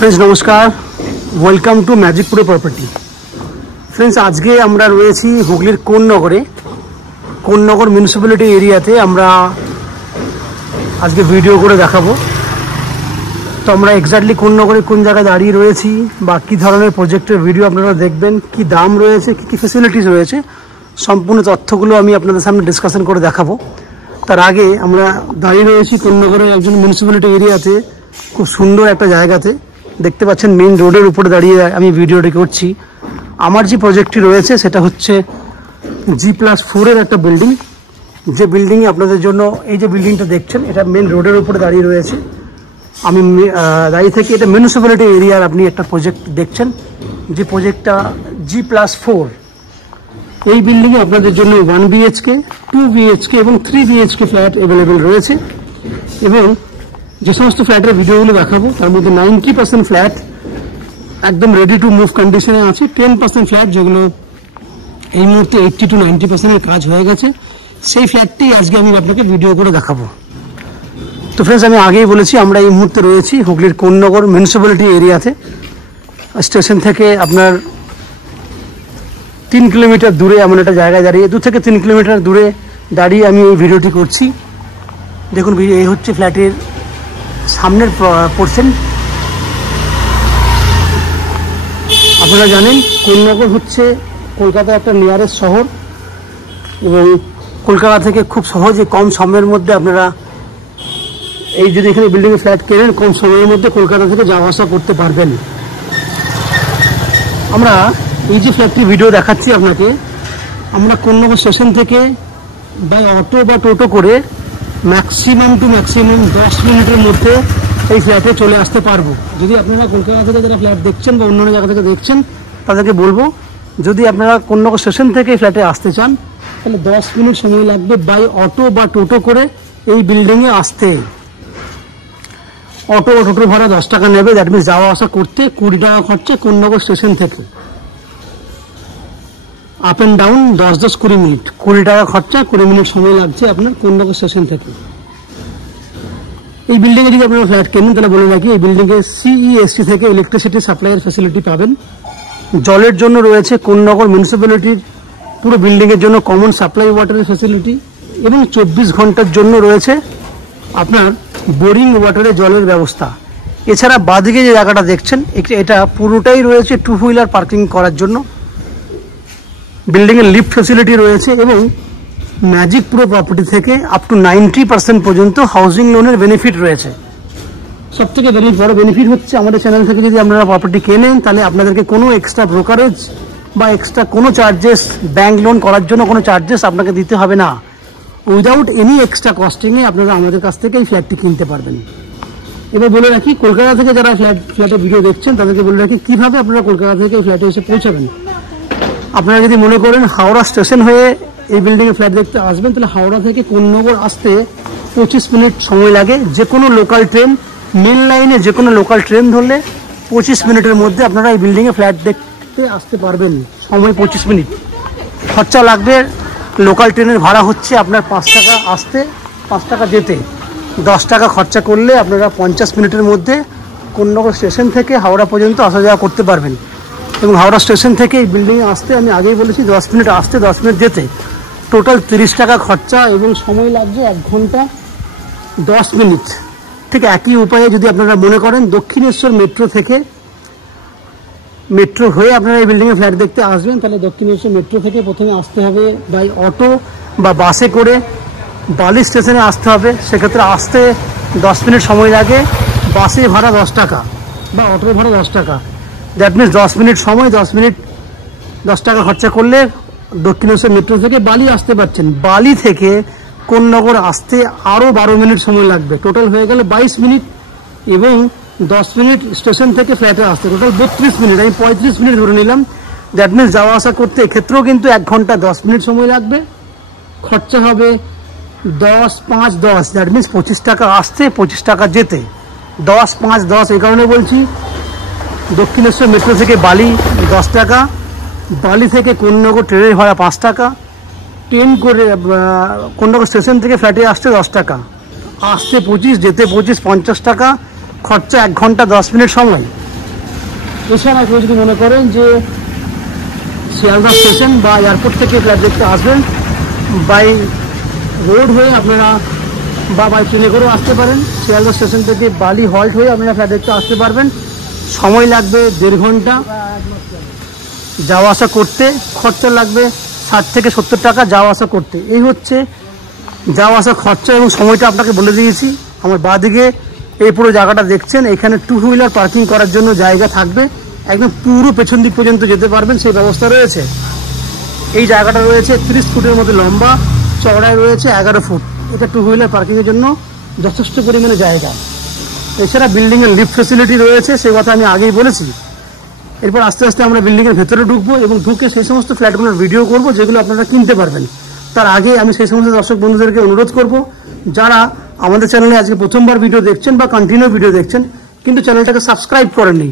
Friends नमस्कार welcome to magic pro property. Friends आज के আমরা রয়েছি হুগলির কোন্নগর মিউনিসিপ্যালিটি এরিয়াতে। আমরা আজকে ভিডিও করে দেখাবো তো আমরা এক্স্যাক্টলি কোন্নগরে কোন জায়গায় দাঁড়িয়ে রয়েছি বা কি ধরনের প্রজেক্টের ভিডিও আপনারা দেখবেন, কি দাম রয়েছে, কি কি ফ্যাসিলিটিস রয়েছে, সম্পূর্ণ তথ্যগুলো আমি আপনাদের সামনে ডিসকাশন করে দেখাবো। তার আগে আমরা দাঁড়িয়ে রয়েছি কোন্নগরের একজন মিউনিসিপ্যালিটি এরিয়াতে, খুব সুন্দর একটা জায়গাতে। দেখতে পাচ্ছেন মেইন রোডের উপরে দাঁড়িয়ে আমি ভিডিওটি করছি। আমার যে প্রজেক্টটি রয়েছে সেটা হচ্ছে G+4 এর একটা বিল্ডিং, যে বিল্ডিংয়ে আপনাদের জন্য এই যে বিল্ডিংটা দেখছেন এটা মেইন রোডের উপরে দাঁড়িয়ে রয়েছে। আমি দাঁড়িয়ে থেকে এটা মিউনিসিপ্যালিটি এরিয়ার আপনি একটা প্রজেক্ট দেখছেন, যে প্রজেক্টটা G+4। এই বিল্ডিংয়ে আপনাদের জন্য 1 BHK, 2 BHK এবং 3 BHK ফ্ল্যাট অ্যাভেলেবেল রয়েছে। এবং যে সমস্ত ফ্ল্যাটের ভিডিওগুলো দেখাবো তার মধ্যে 90% ফ্ল্যাট একদম রেডি টু মুভ কন্ডিশনে আছে। 10% ফ্ল্যাট যেগুলো এই মুহূর্তে 80 to 90% এর কাজ হয়ে গেছে, সেই ফ্ল্যাটটি আজকে আমি আপনাকে ভিডিও করে দেখাবো। তো ফ্রেন্ডস আমি আগেই বলেছি আমরা এই মুহূর্তে রয়েছি হুগলির কোন্নগর মিউনিসিপ্যালিটি এরিয়াতে। স্টেশন থেকে আপনার 3 কিলোমিটার দূরে এমন একটা জায়গায় দাঁড়িয়ে, 2 থেকে 3 কিলোমিটার দূরে দাঁড়িয়ে আমি এই ভিডিওটি করছি। দেখুন এই হচ্ছে ফ্ল্যাটের সামনের পোর্শন। আপনারা জানেন কোন্নগর হচ্ছে কলকাতা একটা নিয়ারেস্ট শহর, এবং কলকাতা থেকে খুব সহজে কম সময়ের মধ্যে আপনারা এই যদি এখানে বিল্ডিংয়ে ফ্ল্যাট কেনেন কম সময়ের মধ্যে কলকাতা থেকে যাওয়া আসা করতে পারবেন। আমরা এই যে ফ্ল্যাটটি ভিডিও দেখাচ্ছি আপনাকে, আমরা কোন্নগর স্টেশন থেকে বাই অটো বা টোটো করে ম্যাক্সিমাম 10 মিনিটের মধ্যে এই ফ্ল্যাটে চলে আসতে পারবো। যদি আপনারা কলকাতা থেকে যারা ফ্ল্যাট দেখছেন বা অন্যান্য জায়গা থেকে দেখছেন তাদেরকে বলবো, যদি আপনারা কোন্নগর স্টেশন থেকে এই ফ্ল্যাটে আসতে চান তাহলে 10 মিনিট সময় লাগবে বাই অটো বা টোটো করে এই বিল্ডিংয়ে আসতে। অটো বা টোটো ভাড়া 10 টাকা নেবে, দ্যাট মিনস যাওয়া আসা করতে 20 টাকা খরচা কোন্নগর স্টেশন থেকে। আপ অ্যান্ড ডাউন 10-20 মিনিট, 20 টাকা খরচা, 20 মিনিট সময় লাগছে আপনার কোন্নগর স্টেশন থেকে। এই বিল্ডিংয়ে যদি আপনারা ফ্ল্যাট কেনেন তাহলে বলে রাখি এই বিল্ডিংয়ে CESC থেকে ইলেকট্রিসিটি সাপ্লাইয়ের ফ্যাসিলিটি পাবেন। জলের জন্য রয়েছে কোন্নগর মিউনিসিপ্যালিটির পুরো বিল্ডিংয়ের জন্য কমন সাপ্লাই ওয়াটারের ফ্যাসিলিটি, এবং 24 ঘন্টার জন্য রয়েছে আপনার বোরিং ওয়াটারের জলের ব্যবস্থা। এছাড়া বাদিকে যে জায়গাটা দেখছেন এটা পুরোটাই রয়েছে 2 হুইলার পার্কিং করার জন্য। বিল্ডিংয়ের লিফট ফ্যাসিলিটি রয়েছে, এবং ম্যাজিক প্রো প্রপার্টি থেকে আপ টু 90% পর্যন্ত হাউজিং লোনের বেনিফিট রয়েছে। সব থেকে বড় বেনিফিট হচ্ছে আমাদের চ্যানেল থেকে যদি আপনারা প্রপার্টি কেনেন তাহলে আপনাদেরকে কোনো এক্সট্রা ব্রোকারেজ বা এক্সট্রা কোনো চার্জেস, ব্যাংক লোন করার জন্য কোনো চার্জেস আপনাকে দিতে হবে না। উইদাউট এনি এক্সট্রা কস্টিংয়ে আপনারা আমাদের কাছ থেকে এই ফ্ল্যাটটি কিনতে পারবেন। এবার বলে রাখি কলকাতা থেকে যারা ফ্ল্যাটের ভিডিও দেখছেন তাদেরকে বলে রাখি কীভাবে আপনারা কলকাতা থেকে এই ফ্ল্যাটে এসে পৌঁছাবেন। আপনারা যদি মনে করেন হাওড়া স্টেশন হয়ে এই বিল্ডিংয়ে ফ্ল্যাট দেখতে আসবেন তাহলে হাওড়া থেকে কোন্নগর আসতে 25 মিনিট সময় লাগে। যে কোনো লোকাল ট্রেন, মেন লাইনে যে কোনো লোকাল ট্রেন ধরলে 25 মিনিটের মধ্যে আপনারা এই বিল্ডিংয়ে ফ্ল্যাট দেখতে আসতে পারবেন। সময় 25 মিনিট। খরচা লাগবে, লোকাল ট্রেনের ভাড়া হচ্ছে আপনার 5 টাকা আসতে, 5 টাকা যেতে, 10 টাকা খরচা করলে আপনারা 50 মিনিটের মধ্যে কোন্নগর স্টেশন থেকে হাওড়া পর্যন্ত আসা যাওয়া করতে পারবেন। এবং হাওড়া স্টেশন থেকে এই বিল্ডিংয়ে আসতে আমি আগেই বলেছি 10 মিনিট আসতে, 10 মিনিট যেতে, টোটাল 30 টাকা খরচা, এবং সময় লাগছে 1 ঘন্টা 10 মিনিট। ঠিক একই উপায়ে যদি আপনারা মনে করেন দক্ষিণেশ্বর মেট্রো হয়ে আপনারা এই বিল্ডিংয়ে ফ্ল্যাট দেখতে আসবেন তাহলে দক্ষিণেশ্বর মেট্রো থেকে প্রথমে আসতে হবে বাই অটো বা বাসে করে বালি স্টেশনে আসতে হবে। সেক্ষেত্রে আসতে 10 মিনিট সময় লাগে, বাসে ভাড়া 10 টাকা বা অটোর ভাড়া 10 টাকা। দ্যাট মিনস 10 মিনিট সময়, 10 টাকা খরচা করলে দক্ষিণেশ্বর মেট্রো থেকে বালি আসতে পারছেন। বালি থেকে কোন্নগর আসতে আরও 12 মিনিট সময় লাগবে, টোটাল হয়ে গেলে 22 মিনিট, এবং 10 মিনিট স্টেশন থেকে ফ্ল্যাটে আসতে, টোটাল 32 মিনিট। আমি 35 মিনিট ধরে নিলাম। দ্যাট মিনস যাওয়া আসা করতে এক্ষেত্রেও কিন্তু 1 ঘন্টা 10 মিনিট সময় লাগবে। খরচা হবে 10, 5, 10, দ্যাট মিনস 25 টাকা আসতে, 25 টাকা যেতে। 10, 5, 10 এই কারণে বলছি, দক্ষিণেশ্বর মেট্রো থেকে বালি 10 টাকা, বালি থেকে কোন্নগর ট্রেনের ভাড়া 5 টাকা, ট্রেন করে কোন্নগর স্টেশন থেকে ফ্ল্যাটে আসতে 10 টাকা, আসতে 25, যেতে 25, 50 টাকা, খরচা 1 ঘন্টা 10 মিনিট সময়। এছাড়া কেউ যদি মনে করেন যে শিয়ালদা স্টেশন বা এয়ারপোর্ট থেকে ফ্ল্যাট দেখতে আসবেন, বাই রোড হয়ে আপনারা বা বাই ট্রেনে করেও আসতে পারেন। শিয়ালদা স্টেশন থেকে বালি হল্ট হয়ে আপনারা ফ্ল্যাট দেখতে আসতে পারবেন। সময় লাগবে 1.5 ঘন্টা যাওয়া আসা করতে, খরচা লাগবে 60 থেকে 70 টাকা যাওয়া আসা করতে। এই হচ্ছে যাওয়া আসা খরচা এবং সময়টা আপনাকে বলে দিয়েছি। আমার বাঁদিকে এই পুরো জায়গাটা দেখছেন, এখানে 2 হুইলার পার্কিং করার জন্য জায়গা থাকবে, একদম পুরো পেছন দিক পর্যন্ত যেতে পারবেন সেই ব্যবস্থা রয়েছে। এই জায়গাটা রয়েছে 30 ফুটের মতো লম্বা, চওড়ায় রয়েছে 11 ফুট। এটা 2 হুইলার পার্কিংয়ের জন্য যথেষ্ট পরিমাণে জায়গা। এছাড়া বিল্ডিংয়ের লিফট ফেসিলিটি রয়েছে, সেই কথা আমি আগেই বলেছি। এরপর আস্তে আস্তে আমরা বিল্ডিংয়ের ভেতরে ঢুকবো এবং ঢুকে সেই সমস্ত ফ্ল্যাটগুলোর ভিডিও করব যেগুলো আপনারা কিনতে পারবেন। তার আগে আমি সেই সমস্ত দর্শক বন্ধুদেরকে অনুরোধ করব, যারা আমাদের চ্যানেলে আজকে প্রথমবার ভিডিও দেখছেন বা কন্টিনিউ ভিডিও দেখছেন কিন্তু চ্যানেলটাকে সাবস্ক্রাইব করেননি,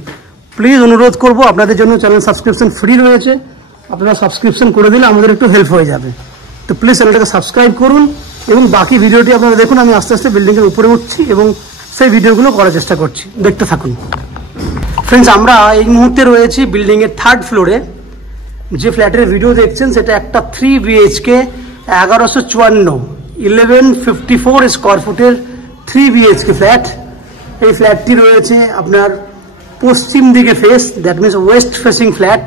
প্লিজ অনুরোধ করব, আপনাদের জন্য চ্যানেল সাবস্ক্রিপশন ফ্রি রয়েছে, আপনারা সাবস্ক্রিপশন করে দিলে আমাদের একটু হেল্প হয়ে যাবে। তো প্লিজ চ্যানেলটাকে সাবস্ক্রাইব করুন এবং বাকি ভিডিওটি আপনারা দেখুন। আমি আস্তে আস্তে বিল্ডিংয়ের উপরে উঠছি এবং সেই ভিডিওগুলো করার চেষ্টা করছি, দেখতে থাকুন। ফ্রেন্ডস, আমরা এই মুহূর্তে রয়েছি বিল্ডিংয়ের 3rd ফ্লোরে। যে ফ্ল্যাটের ভিডিও দেখছেন সেটা একটা 3 BHK 1154 1154 স্কোয়ার ফুটের 3 BHK ফ্ল্যাট। এই ফ্ল্যাটটি রয়েছে আপনার পশ্চিম দিকে face, that means West facing flat.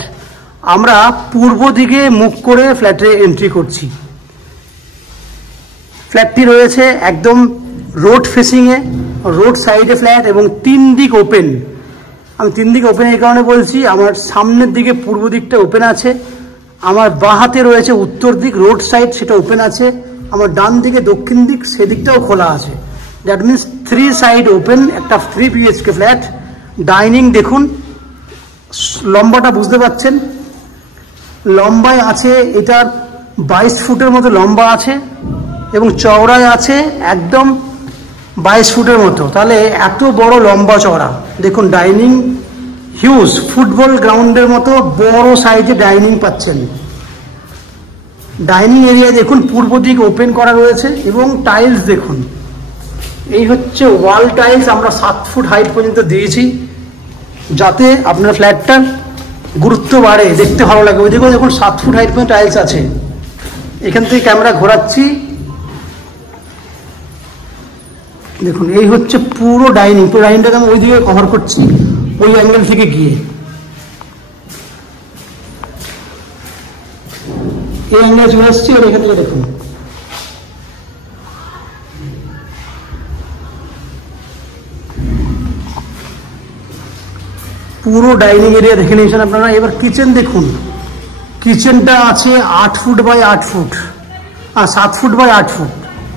আমরা পূর্ব দিকে মুখ করে ফ্ল্যাটে এন্ট্রি করছি। ফ্ল্যাটটি রয়েছে একদম রোড ফেসিংয়ে, রোড সাইডে ফ্ল্যাট এবং 3 দিক ওপেন। আমি 3 দিক ওপেন এই কারণে বলছি, আমার সামনের দিকে পূর্ব দিকটা ওপেন আছে, আমার বাঁ হাতে রয়েছে উত্তর দিক রোড সাইড, সেটা ওপেন আছে, আমার ডান দিকে দক্ষিণ দিক সেদিকটাও খোলা আছে। দ্যাট মিনস 3 সাইড ওপেন, একটা 3 BHK ফ্ল্যাট। ডাইনিং দেখুন, লম্বাটা বুঝতে পারছেন, লম্বায় আছে এটার 22 ফুটের মতো লম্বা আছে এবং চওড়ায় আছে একদম 22 ফুটের মতো। তাহলে এত বড় লম্বা চওড়া দেখুন। ডাইনিং হিউজ, ফুটবল গ্রাউন্ডের মতো বড় সাইজে ডাইনিং পাচ্ছেন। ডাইনিং এরিয়া দেখুন পূর্ব দিক ওপেন করা রয়েছে এবং টাইলস দেখুন, এই হচ্ছে ওয়াল টাইলস। আমরা 7 ফুট হাইট পর্যন্ত দিয়েছি যাতে আপনার ফ্ল্যাটটার গুরুত্ব বাড়ে, দেখতে ভালো লাগে। ওইদিকেও দেখুন 7 ফুট হাইট পর্যন্ত টাইলস আছে। এখান থেকে ক্যামেরা ঘোরাচ্ছি, দেখুন এই হচ্ছে পুরো ডাইনিং। পুরো ডাইনিংটাকে আমি ওইদিকে কভার করছি ওই অ্যাঙ্গেল থেকে গিয়ে। এই অ্যাঙ্গেলে চলে আসছি আর এখান থেকে দেখুন পুরো ডাইনিং এরিয়া দেখে নিয়েছেন আপনারা। এবার কিচেন দেখুন, কিচেনটা আছে 8 foot by 8 foot, 7 foot by 8 foot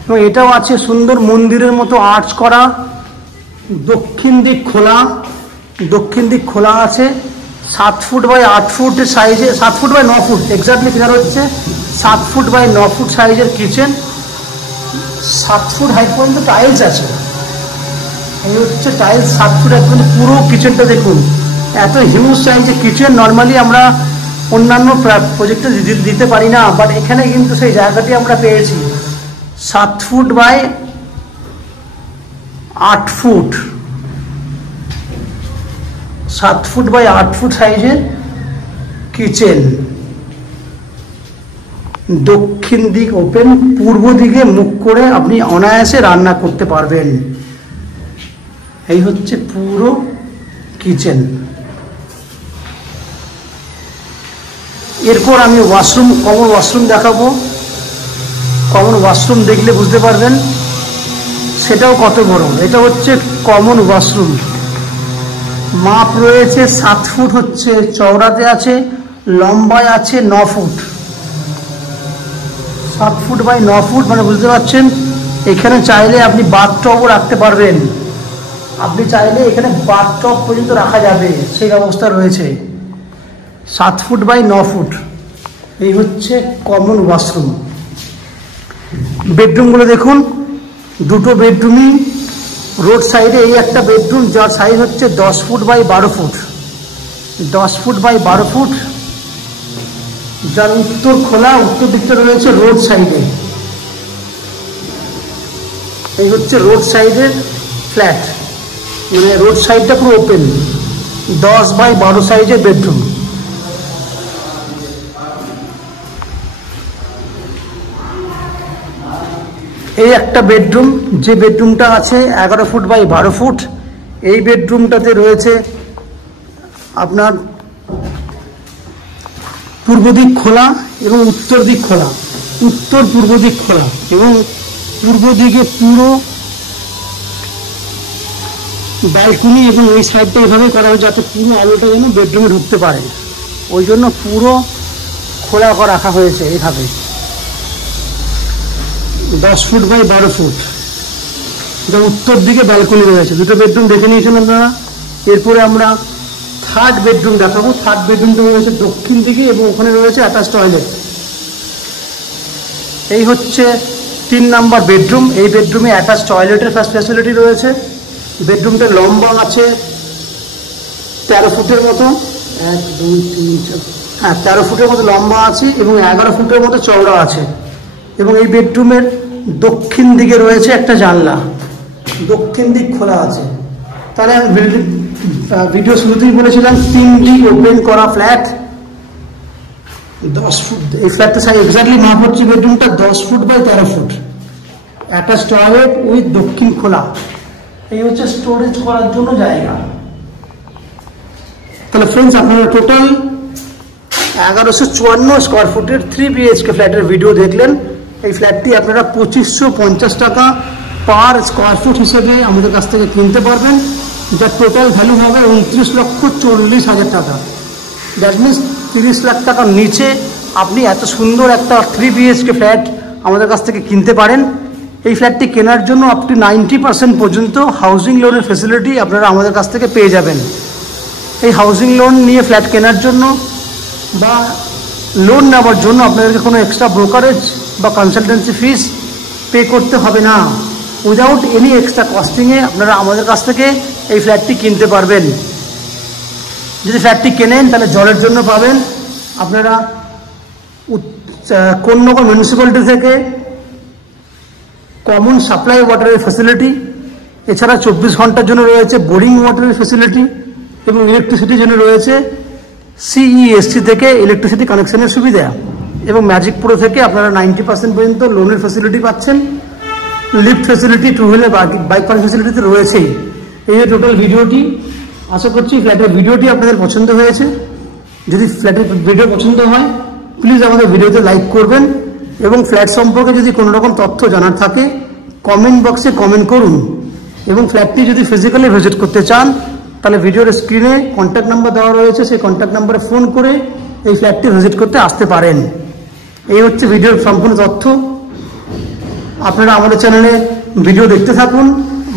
এবং এটাও আছে সুন্দর মন্দিরের মতো আর্চ করা। দক্ষিণ দিক খোলা, দক্ষিণ দিক খোলা আছে। 7 ফুট বাই 8 ফুটের সাইজে, 7 foot by 9 foot exactly figure হচ্ছে, 7 ফুট বাই 9 ফুট সাইজের কিচেন। 7 ফুট হাইট পর্যন্ত টাইলস আছে, এই হচ্ছে টাইলস 7 ফুট হাইট পর্যন্ত পুরো কিচেনটা দেখুন। এত হিউজ সাইজের কিচেন নর্মালি আমরা অন্যান্য প্রজেক্টে দিতে পারি না, বাট এখানে কিন্তু সেই জায়গাটি আমরা পেয়েছি। 7 foot by 8 foot, 7 foot by 8 foot সাইজের কিচেন। দক্ষিণ দিক ওপেন, পূর্ব দিকে মুখ করে আপনি অনায়াসে রান্না করতে পারবেন। এই হচ্ছে পুরো কিচেন। এরপর আমি ওয়াশরুম, কমন ওয়াশরুম দেখাবো। কমন ওয়াশরুম দেখলে বুঝতে পারবেন সেটাও কত বড়। এটা হচ্ছে কমন ওয়াশরুম, মাপ রয়েছে 7 ফুট হচ্ছে চওড়াতে আছে, লম্বায় আছে 9 ফুট। 7 ফুট বাই 9 ফুট মানে বুঝতে পারছেন। এখানে চাইলে আপনি বাথটবও রাখতে পারবেন, আপনি চাইলে এখানে বাথটব পর্যন্ত রাখা যাবে, সেই ব্যবস্থা রয়েছে। 7 ফুট বাই 9 ফুট, এই হচ্ছে কমন ওয়াশরুম। বেডরুমগুলো দেখুন, দুটো বেডরুমই রোড সাইডে। এই একটা বেডরুম যার সাইজ হচ্ছে 10 foot by 12 foot, 10 foot by 12 foot, যার উত্তর খোলা, উত্তর দিকটা রয়েছে রোড সাইডে। এই হচ্ছে রোড সাইডের ফ্ল্যাট, মানে রোড সাইডটা পুরো ওপেন। 10x12 সাইজের বেডরুম। এই একটা বেডরুম, যে বেডরুমটা আছে 11 ফুট বাই 12 ফুট। এই বেডরুমটাতে রয়েছে আপনার পূর্ব দিক খোলা এবং উত্তর দিক খোলা, উত্তর পূর্ব দিক খোলা, এবং পূর্ব দিকে পুরো ব্যালকনি, এবং ওই সাইডটা এভাবে করা হয় যাতে পুরো আলোটা যেন বেডরুমে ঢুকতে পারে, ওই জন্য পুরো খোলা করে রাখা হয়েছে এইভাবে। 10 ফুট বাই 12 ফুট, এটা উত্তর দিকে ব্যালকনি রয়েছে। দুটো বেডরুম দেখে নিয়েছেন আপনারা। এরপরে আমরা থার্ড বেডরুম দেখাবো। থার্ড বেডরুমটা রয়েছে দক্ষিণ দিকে এবং ওখানে রয়েছে অ্যাটাচ টয়লেট। এই হচ্ছে 3 নাম্বার বেডরুম। এই বেডরুমে অ্যাটাচ টয়লেটের ফ্যাসিলিটি রয়েছে। বেডরুমটা লম্বা আছে 13 ফুটের মতো, 1 2 3 4, হ্যাঁ 13 ফুটের মতো লম্বা আছে এবং 11 ফুটের মতো চওড়া আছে। এবং এই বেডরুমের দক্ষিণ দিকে রয়েছে একটা জানলা, দক্ষিণ দিক খোলা আছে। তাহলে আমি ভিডিও শুরুতেই বলেছিলাম 3টি ওপেন করা ফ্ল্যাট, 10 ফুট। এই ফ্ল্যাটটা এক্স্যাক্টলি মাপ হচ্ছে বেডরুমটা 10 foot by 13 foot, attach toilet with দক্ষিণ খোলা। এই হচ্ছে স্টোরেজ করার জন্য জায়গা। তাহলে ফ্রেন্ডস, আপনারা টোটাল 1154 স্কোয়ার ফুটের 3 BHK ফ্ল্যাটের ভিডিও দেখলেন। এই ফ্ল্যাটটি আপনারা 2550 টাকা পার স্কোয়ার ফুট হিসেবে আমাদের কাছ থেকে কিনতে পারবেন, যার টোটাল ভ্যালু হবে 29,40,000 টাকা। দ্যাট মিনস 30 লাখ টাকার নিচে আপনি এত সুন্দর একটা 3 BHK ফ্ল্যাট আমাদের কাছ থেকে কিনতে পারেন। এই ফ্ল্যাটটি কেনার জন্য আপ টু 90% পর্যন্ত হাউজিং লোনের ফেসিলিটি আপনারা আমাদের কাছ থেকে পেয়ে যাবেন। এই হাউজিং লোন নিয়ে ফ্ল্যাট কেনার জন্য বা লোন নেওয়ার জন্য আপনাদেরকে কোনো এক্সট্রা ব্রোকারেজ বা কনসালটেন্সি ফিস পে করতে হবে না। উইদাউট এনি এক্সট্রা কস্টিংয়ে আপনারা আমাদের কাছ থেকে এই ফ্ল্যাটটি কিনতে পারবেন। যদি ফ্ল্যাটটি কেনেন তাহলে জলের জন্য পাবেন আপনারা কোন্নগর মিউনিসিপ্যালিটি থেকে কমন সাপ্লাই ওয়াটারের ফ্যাসিলিটি, এছাড়া 24 ঘন্টার জন্য রয়েছে বোরিং ওয়াটারের ফ্যাসিলিটি, এবং ইলেকট্রিসিটির জন্য রয়েছে CESC থেকে ইলেকট্রিসিটি কানেকশনের সুবিধা, এবং ম্যাজিক প্রো থেকে আপনারা 90% পর্যন্ত লোনের ফ্যাসিলিটি পাচ্ছেন। Lift facility, 2 wheeler bike parking facility তো রয়েছেই। এই যে টোটাল ভিডিওটি, আশা করছি ফ্ল্যাটের ভিডিওটি আপনাদের পছন্দ হয়েছে। যদি ফ্ল্যাটের ভিডিও পছন্দ হয় প্লিজ আমাদের ভিডিওতে লাইক করবেন, এবং ফ্ল্যাট সম্পর্কে যদি কোনো রকম তথ্য জানার থাকে কমেন্ট বক্সে কমেন্ট করুন। এবং ফ্ল্যাটটি যদি ফিজিক্যালি ভিজিট করতে চান তাহলে ভিডিওর স্ক্রিনে কন্ট্যাক্ট নাম্বার দেওয়া রয়েছে, সেই কন্ট্যাক্ট নাম্বারে ফোন করে এই ফ্ল্যাটটি ভিজিট করতে আসতে পারেন। এই হচ্ছে ভিডিওর সম্পূর্ণ তথ্য। আপনারা আমাদের চ্যানেলে ভিডিও দেখতে থাকুন,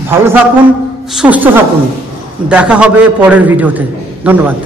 ভালো থাকুন, সুস্থ থাকুন। দেখা হবে পরের ভিডিওতে। ধন্যবাদ।